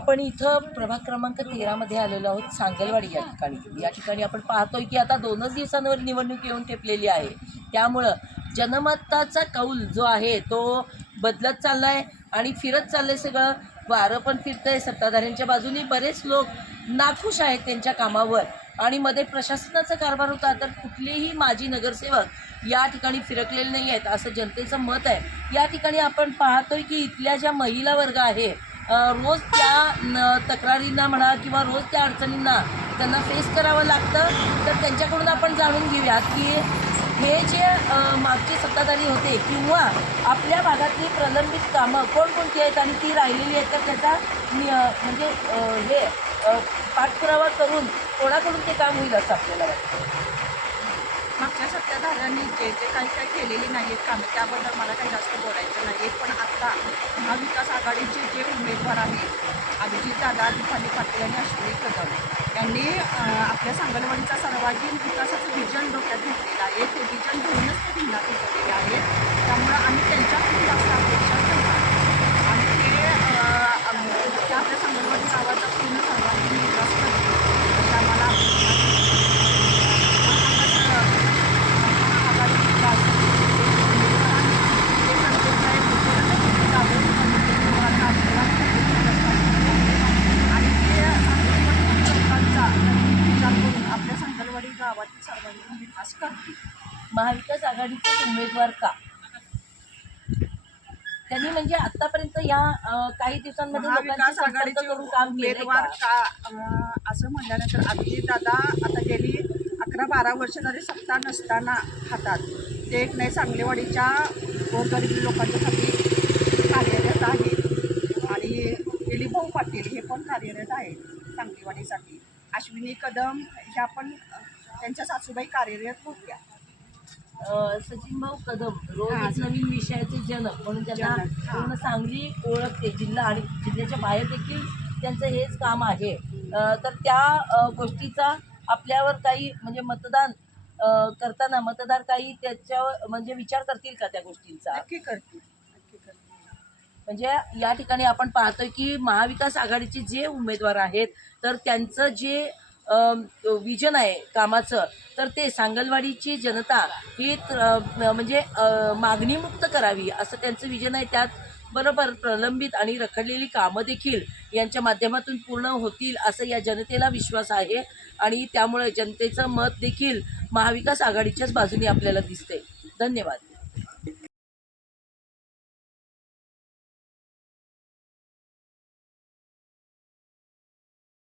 आपण इथं प्रभाग क्रमांक 13 मध्ये आलेलो आहोत, सांगलवाडी या ठिकाणी आपण पाहतोय की आता 2च दिवसांवर निवडणूक येऊन ठेपलेली आहे। त्यामुळं जनमताचा कौल जो आहे तो बदलत चाललाय आणि फिरत चाललंय, सगळं वारं पण फिरतंय। सत्ताधाऱ्यांच्या बाजूनी बरेच लोक नाखुश आहेत त्यांच्या कामावर आणि मध्ये प्रशासनाचा कारभार होता, तर कुठलेही माजी नगरसेवक या ठिकाणी फिरकलेले नाही आहेत असं जनतेचं मत आहे। या ठिकाणी आपण पाहतोय की इथल्या ज्या महिला वर्ग आहे रोज त्या तक्रारींना म्हणा किंवा रोज त्या अडचणींना त्यांना फेस करावं लागतं। तर त्यांच्याकडून आपण जाणून घेऊयात की हे जे मागचे सत्ताधारी होते किंवा आपल्या भागातली प्रलंबित कामं कोणकोणती आहेत आणि ती राहिलेली आहेत, तर त्याचा म्हणजे पाठपुरावा करून कोणाकडून ते काम होईल असं आपल्याला वाटतं। मागच्या सत्ताधाऱ्यांनी जे काही केलेली नाही आहेत कामे, त्याबद्दल मला काही जास्त बोलायचं नाही आहे। पण आता महाविकास आघाडीचे जे उमेदवार आहेत अभिजितदादा, दीपाली पाटील आणि अश्विनी कदम यांनी आपल्या सांगलवाडीचा सर्वांगीण विकासाचं विजन डोक्यात घेतलेलं आहे। ते विजन घेऊनच ते भिन्नात उतरलेले आहेत। त्यामुळं आम्ही त्यांच्याकडून जास्त अपेक्षा करणार आणि ते आपल्या सांगलवाडी गावाचा पूर्ण सर्वांगीण विकास करतील अशी आम्हाला आपल्या सांगलवाडी गावातील सर्वांगीण विकास करतील। महाविकास आघाडीचे उमेदवार का? त्यांनी म्हणजे आतापर्यंत या काही दिवसांमध्ये महाविकास आघाडीचे करून काम उमेदवार का असं म्हटल्यानंतर अभिजितदादा आता गेली 11-12 वर्ष झाली सत्ता नसताना हातात ते एक नाही सांगलीवाडीच्या गोरगरीब लोकांच्यासाठी कार्यरत आहेत आणि दिलीपभाऊ पाटील हे पण कार्यरत आहेत सांगलीवाडीसाठी। अश्विनी कदम ह्या पण त्यांच्या सासूबाई कार्यरत होत्या। सचिनभाऊ कदम रोज नवीन विषयाचे जनक म्हणून त्यांना पूर्ण सांगली ओळखते, जिल्हा आणि जिल्ह्याच्या बाहेर देखील त्यांचं हेच काम आहे। तर त्या गोष्टीचा आपल्यावर काही म्हणजे मतदान करताना मतदार काही त्याच्यावर म्हणजे विचार करतील का त्या गोष्टींचा? नक्की करतील। म्हणजे या ठिकाणी आपण पाहतोय की महाविकास आघाडीचे जे उमेदवार आहेत तर त्यांचं जे विजन आहे कामाचं, तर ते सांगलवाडीची जनता ही म्हणजे मागणीमुक्त करावी असं त्यांचं विजन आहे। त्यात बरोबर प्रलंबित आणि रखडलेली कामं देखील यांच्या माध्यमातून पूर्ण होतील असं या जनतेला विश्वास आहे आणि त्यामुळे जनतेचं मत देखील महाविकास आघाडीच्याच बाजूने आपल्याला दिसते। धन्यवाद।